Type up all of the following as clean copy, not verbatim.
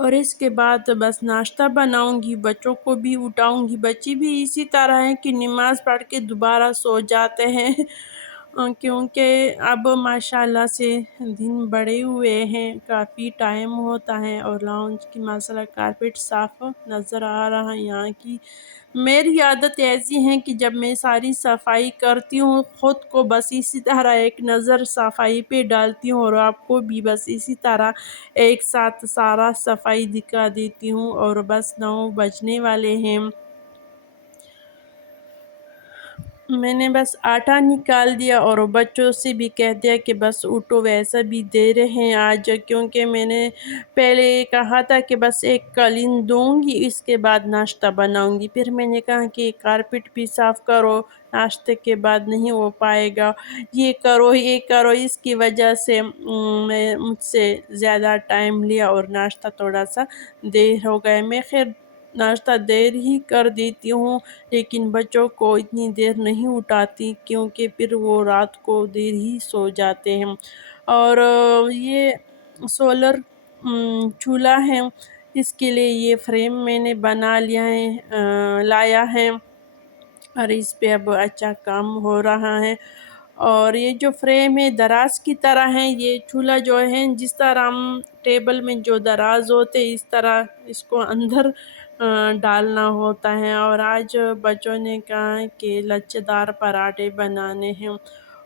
اور اس کے بعد بس ناشتہ بناؤں گی، بچوں کو بھی اٹھاؤں گی۔ بچے بھی اسی طرح ہیں کہ نماز پڑھ کے دوبارہ سو جاتے ہیں کیونکہ اب ماشاءاللہ سے دن بڑے ہوئے ہیں، کافی ٹائم ہوتا ہے، اور لاؤنج کی مسئلہ کارپیٹ صاف نظر آ رہا ہے یہاں کی۔ میری عادت ایسی ہے کہ جب میں ساری صفائی کرتی ہوں خود کو بس اسی طرح ایک نظر صفائی پہ ڈالتی ہوں، اور آپ کو بھی بس اسی طرح ایک ساتھ سارا صفائی دکھا دیتی ہوں۔ اور بس 9 بجنے والے ہیں، میں نے بس آٹا نکال دیا اور بچوں سے بھی کہہ دیا کہ بس اٹھو، ویسا بھی دے رہے ہیں آج، کیونکہ میں نے پہلے کہا تھا کہ بس ایک قالین دوں گی اس کے بعد ناشتہ بناؤں گی، پھر میں نے کہا کہ کارپیٹ بھی صاف کرو، ناشتے کے بعد نہیں ہو پائے گا، یہ کرو یہ کرو، اس کی وجہ سے مجھ سے زیادہ ٹائم لیا اور ناشتہ تھوڑا سا دیر ہو گیا۔ میں خیر ناشتہ دیر ہی کر دیتی ہوں، لیکن بچوں کو اتنی دیر نہیں اٹھاتی کیونکہ پھر وہ رات کو دیر ہی سو جاتے ہیں۔ اور یہ سولر چولہا ہے، اس کے لیے یہ فریم میں نے بنا لیا ہے، لایا ہے، اور اس پہ اب اچھا کام ہو رہا ہے۔ اور یہ جو فریم ہے دراز کی طرح ہے، یہ چولہا جو ہے جس طرح ہم ٹیبل میں جو دراز ہوتے اس طرح اس کو اندر ڈالنا ہوتا ہے۔ اور آج بچوں نے کہا کہ لچے دار پراٹھے بنانے ہیں،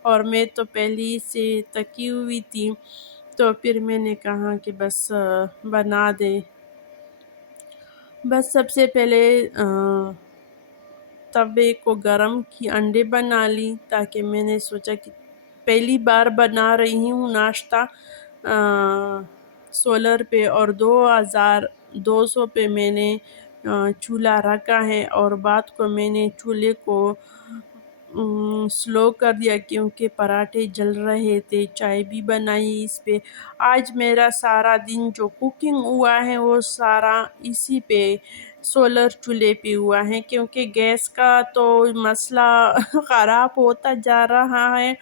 اور میں تو پہلے سے تکی ہوئی تھی، تو پھر میں نے کہا کہ بس بنا دے۔ بس سب سے پہلے توے کو گرم کی، انڈے بنا لی، تاکہ میں نے سوچا کہ پہلی بار بنا رہی ہوں ناشتہ سولر پہ، اور 2200 پہ میں نے چولہا رکھا ہے، اور بعد کو میں نے چولہے کو سلو کر دیا کیونکہ پراٹھے جل رہے تھے، چائے بھی بنائی اس پہ۔ آج میرا سارا دن جو کوکنگ ہوا ہے وہ سارا اسی پہ سولر چولہے پہ ہوا ہے، کیونکہ گیس کا تو مسئلہ خراب ہوتا جا رہا ہے،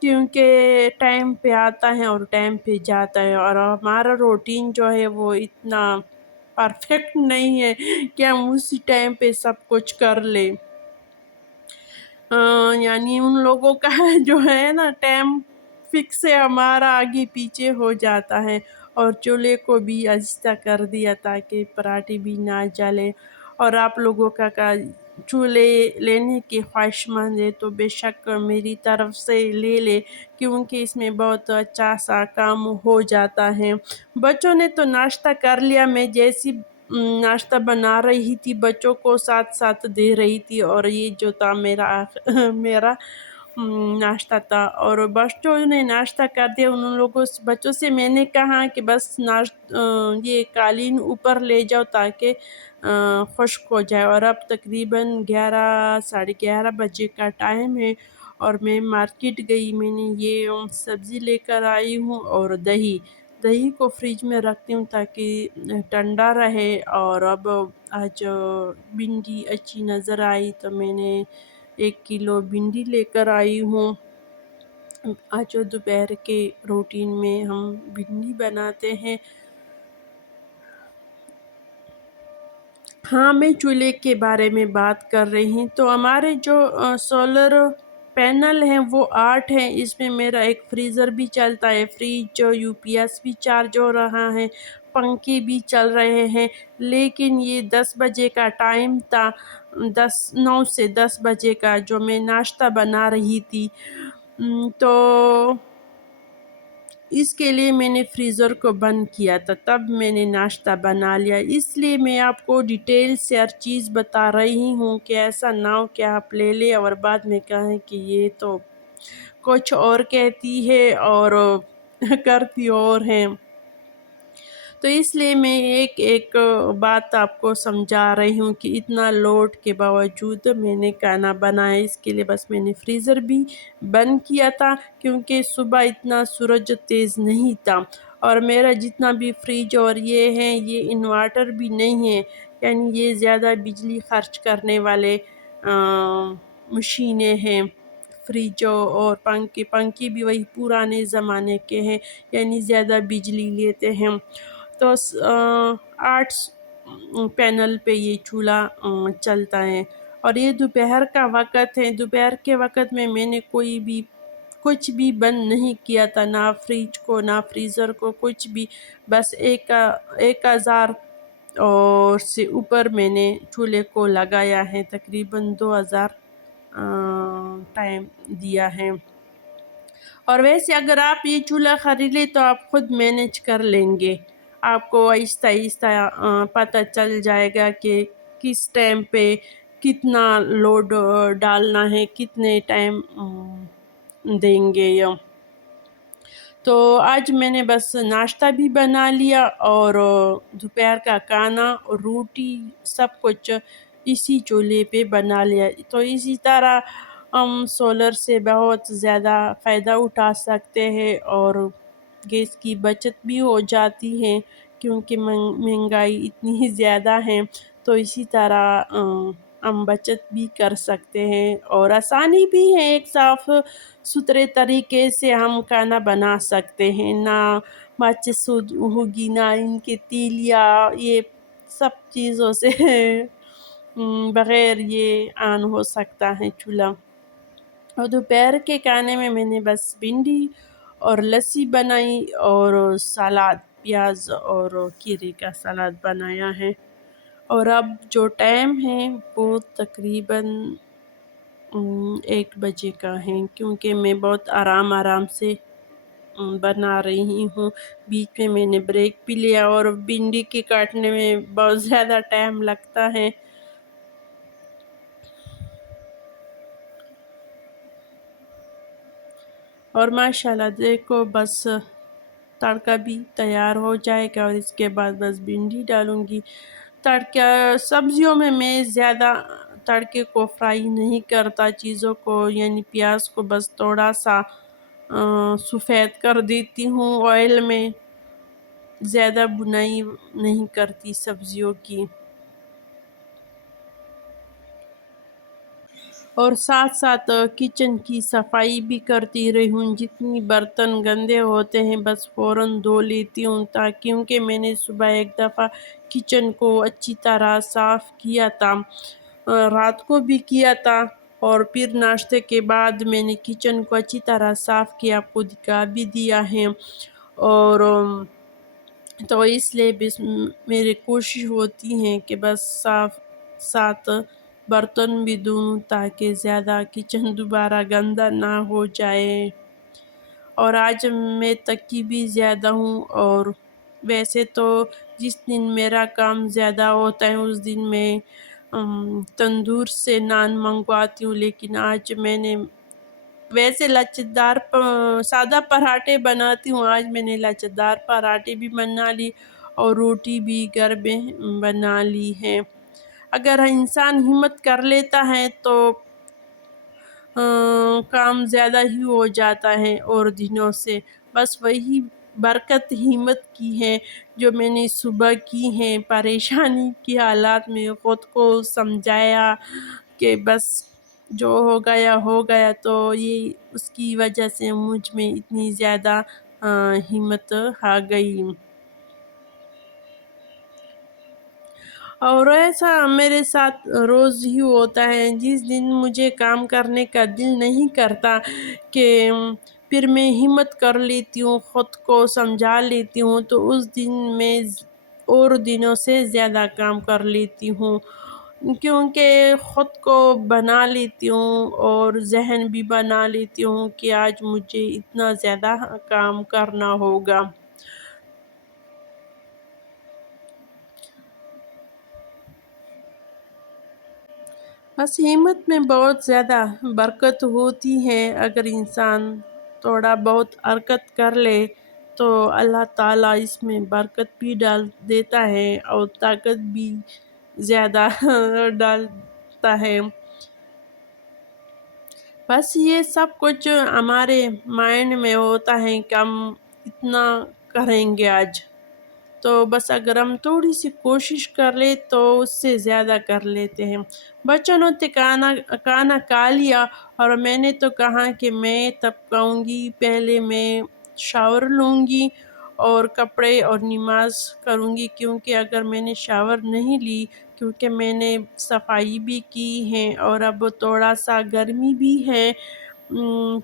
کیونکہ ٹائم پہ آتا ہے اور ٹائم پہ جاتا ہے، اور ہمارا روٹین جو ہے وہ اتنا پرفیکٹ نہیں ہے کہ ہم اسی ٹائم پہ سب کچھ کر لیں۔ یعنی ان لوگوں کا جو ہے نا ٹائم فکس ہے، ہمارا آگے پیچھے ہو جاتا ہے۔ اور چولہے کو بھی آہستہ کر دیا تاکہ پراٹھے بھی نہ جلے۔ اور آپ لوگوں کا چولہے لینے کی خواہش مند ہے تو بے شک میری طرف سے لے لے، کیونکہ اس میں بہت اچھا سا کام ہو جاتا ہے۔ بچوں نے تو ناشتہ کر لیا، میں جیسی ناشتہ بنا رہی تھی بچوں کو ساتھ ساتھ دے رہی تھی، اور یہ جو تھا میرا ناشتہ تھا، اور بچوں نے ناشتہ کر دیا۔ ان بچوں سے میں نے کہا کہ بس یہ قالین اوپر لے جاؤ تاکہ خشک ہو جائے، اور اب تقریباً 11 بجے کا ٹائم ہے، اور میں مارکیٹ گئی، میں نے یہ سبزی لے کر آئی ہوں، اور دہی کو فریج میں رکھتی ہوں تاکہ ٹھنڈا رہے۔ اور اب آج بھنڈی اچھی نظر آئی تو میں نے 1 کلو بھنڈی لے کر آئی ہوں۔ آج دوپہر کے روٹین میں ہم بھنڈی بناتے ہیں۔ ہاں، میں چولہے کے بارے میں بات کر رہی ہوں، تو ہمارے جو سولر پینل ہیں وہ 8 ہیں، اس میں میرا ایک فریزر بھی چلتا ہے، فریج UPS بھی چارج ہو رہا ہے، پنکھے بھی چل رہے ہیں، لیکن یہ 10 بجے کا ٹائم تھا، 9 سے 10 بجے کا، جو میں ناشتہ بنا رہی تھی، تو اس کے لیے میں نے فریزر کو بند کیا تھا، تب میں نے ناشتہ بنا لیا۔ اس لیے میں آپ کو ڈیٹیل سے ہر چیز بتا رہی ہوں کہ ایسا نہ ہو کہ آپ لے لیں اور بعد میں کہیں کہ یہ تو کچھ اور کہتی ہے اور کرتی اور ہیں۔ تو اس لیے میں ایک بات آپ کو سمجھا رہی ہوں کہ اتنا لوڈ کے باوجود میں نے کھانا بنایا، اس کے لیے بس میں نے فریزر بھی بند کیا تھا، کیونکہ صبح اتنا سورج تیز نہیں تھا، اور میرا جتنا بھی فریج اور یہ ہے یہ انورٹر بھی نہیں ہے، یعنی یہ زیادہ بجلی خرچ کرنے والے مشینیں ہیں۔ فریج اور پنکھے بھی وہی پرانے زمانے کے ہیں، یعنی زیادہ بجلی لیتے ہیں۔ تو 8 پینل پہ یہ چولہا چلتا ہے. اور یہ دوپہر کا وقت ہے. دوپہر کے وقت میں نے کچھ بھی بند نہیں کیا تھا، نہ فریج کو نہ فریزر کو، کچھ بھی. بس 1000 اور سے اوپر میں نے چولہے کو لگایا ہے، تقریباً 2000 ٹائم دیا ہے. اور ویسے اگر آپ یہ چولہا خرید لیں تو آپ خود مینیج کر لیں گے. آپ کو آہستہ آہستہ پتہ چل جائے گا کہ کس ٹائم پہ کتنا لوڈ ڈالنا ہے، کتنے ٹائم دیں گے. تو آج میں نے بس ناشتہ بھی بنا لیا اور دوپہر کا کھانا اور روٹی سب کچھ اسی چولہے پہ بنا لیا. تو اسی طرح ہم سولر سے بہت زیادہ فائدہ اٹھا سکتے ہیں اور گیس کی بچت بھی ہو جاتی ہے، کیونکہ مہنگائی اتنی زیادہ ہے. تو اسی طرح ہم بچت بھی کر سکتے ہیں اور آسانی بھی ہے. ایک صاف ستھرے طریقے سے ہم کھانا بنا سکتے ہیں، نہ ماچس ہوگی، نہ ان کے تیل یا یہ سب چیزوں سے بغیر یہ آن ہو سکتا ہے چولہا. اور دوپہر کے کھانے میں نے بس بھنڈی اور لسی بنائی اور سلاد، پیاز اور کھیرے کا سلاد بنایا ہے. اور اب جو ٹائم ہے وہ تقریباً 1 بجے کا ہے، کیونکہ میں بہت آرام سے بنا رہی ہوں. بیچ میں نے بریک بھی لیا اور بھنڈی کے کاٹنے میں بہت زیادہ ٹائم لگتا ہے. اور ماشاءاللہ دیکھو بس تڑکا بھی تیار ہو جائے گا اور اس کے بعد بس بھنڈی ڈالوں گی. سبزیوں میں زیادہ تڑکے کو فرائی نہیں کرتا چیزوں کو، یعنی پیاز کو بس تھوڑا سا سفید کر دیتی ہوں آئل میں، زیادہ بنائی نہیں کرتی سبزیوں کی. اور ساتھ ساتھ کچن کی صفائی بھی کرتی رہی ہوں. جتنی برتن گندے ہوتے ہیں بس فوراً دھو لیتی ہوں، کیونکہ میں نے صبح ایک دفعہ کچن کو اچھی طرح صاف کیا تھا، رات کو بھی کیا تھا، اور پھر ناشتے کے بعد میں نے کچن کو اچھی طرح صاف کیا، آپ کو دکھا بھی دیا ہے. اور تو اس لیے میری کوشش ہوتی ہے کہ بس صاف ساتھ برتن بھی دھوں تاکہ زیادہ کچن دوبارہ گندا نہ ہو جائے. اور آج میں تھکی بھی زیادہ ہوں، اور ویسے تو جس دن میرا کام زیادہ ہوتا ہے اس دن میں تندور سے نان منگواتی ہوں، لیکن آج میں نے ویسے لچکدار سادہ پراٹھے بناتی ہوں. آج میں نے لچکدار پراٹھے بھی بنا لی اور روٹی بھی گھر میں بنا لی ہے. اگر انسان ہمت کر لیتا ہے تو کام زیادہ ہی ہو جاتا ہے اور دنوں سے. بس وہی برکت ہمت کی ہے جو میں نے صبح کی ہے. پریشانی کی حالات میں خود کو سمجھایا کہ بس جو ہو گیا، تو یہ اس کی وجہ سے مجھ میں اتنی زیادہ ہمت آ گئی. اور ایسا میرے ساتھ روز ہی ہوتا ہے. جس دن مجھے کام کرنے کا دل نہیں کرتا کہ پھر میں ہمت کر لیتی ہوں، خود کو سمجھا لیتی ہوں، تو اس دن میں اور دنوں سے زیادہ کام کر لیتی ہوں، کیونکہ خود کو بنا لیتی ہوں اور ذہن بھی بنا لیتی ہوں کہ آج مجھے اتنا زیادہ کام کرنا ہوگا. بس ہمت میں بہت زیادہ برکت ہوتی ہے. اگر انسان تھوڑا بہت حرکت کر لے تو اللہ تعالیٰ اس میں برکت بھی ڈال دیتا ہے اور طاقت بھی زیادہ ڈالتا ہے. بس یہ سب کچھ ہمارے مائنڈ میں ہوتا ہے کہ ہم اتنا کریں گے آج. تو بس اگر ہم تھوڑی سی کوشش کر لیں تو اس سے زیادہ کر لیتے ہیں. بچوں نے کھانا کھا لیا اور میں نے تو کہا کہ میں تب کھاؤں گی، پہلے میں شاور لوں گی اور کپڑے اور نماز کروں گی، کیونکہ اگر میں نے شاور نہیں لی، کیونکہ میں نے صفائی بھی کی ہے اور اب تھوڑا سا گرمی بھی ہے،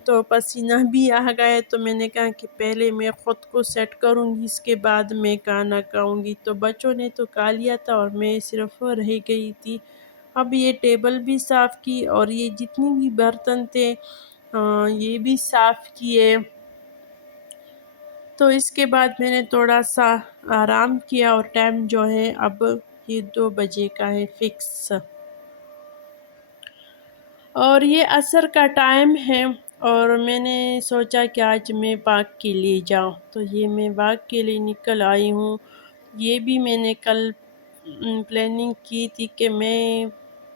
تو پسینہ بھی آ گیا، تو میں نے کہا کہ پہلے میں خود کو سیٹ کروں گی، اس کے بعد میں کھانا کھاؤں گی۔ تو بچوں نے تو کھا لیا تھا اور میں صرف رہ گئی تھی۔ اب یہ ٹیبل بھی صاف کی اور یہ جتنے بھی برتن تھے یہ بھی صاف کیے۔ تو اس کے بعد میں نے تھوڑا سا آرام کیا اور ٹائم جو ہے اب یہ 2 بجے کا ہے فکس، اور یہ عصر کا ٹائم ہے، اور میں نے سوچا کہ آج میں واک کے لیے جاؤں، تو یہ میں واک کے لیے نکل آئی ہوں۔ یہ بھی میں نے کل پلاننگ کی تھی کہ میں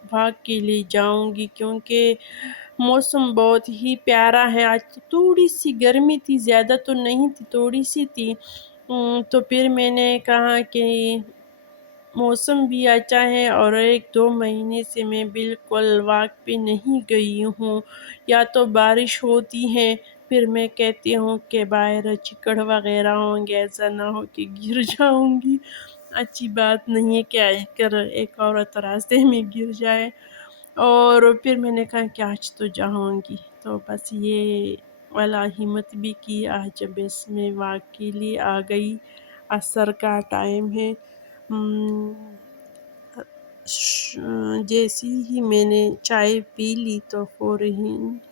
واک کے لیے جاؤں گی، کیونکہ موسم بہت ہی پیارا ہے۔ آج تو تھوڑی سی گرمی تھی، زیادہ تو نہیں تھی، تھوڑی سی تھی، تو پھر میں نے کہا کہ موسم بھی اچھا ہے، اور 1-2 مہینے سے میں بالکل واک پہ نہیں گئی ہوں، یا تو بارش ہوتی ہے، پھر میں کہتی ہوں کہ باہر چکڑ وغیرہ ہوں گے، ایسا نہ ہو کہ گر جاؤں گی، اچھی بات نہیں ہے کہ اگر ایک عورت راستے میں گر جائے۔ اور پھر میں نے کہا کہ آج تو جاؤں گی، تو بس یہ والا ہمت بھی کی، آج بس میں واک کے لیے آ گئی۔ عصر کا ٹائم ہے، جیسی ہی میں نے چائے پی لی تو فوراً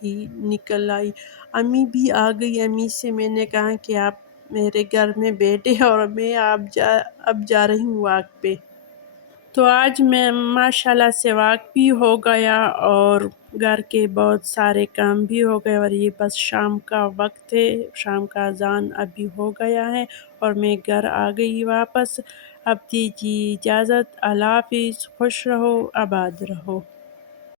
ہی نکل آئی۔ امی بھی آ گئی، امی سے میں نے کہا کہ آپ میرے گھر میں بیٹھے اور میں اب جا رہی ہوں واک پہ۔ تو آج میں ماشاءاللہ سے واک بھی ہو گیا اور گھر کے بہت سارے کام بھی ہو گئے، اور یہ بس شام کا وقت ہے، شام کا اذان ابھی ہو گیا ہے اور میں گھر آ گئی واپس۔ اب دیجیے اجازت، اللہ حافظ، خوش رہو، آباد رہو۔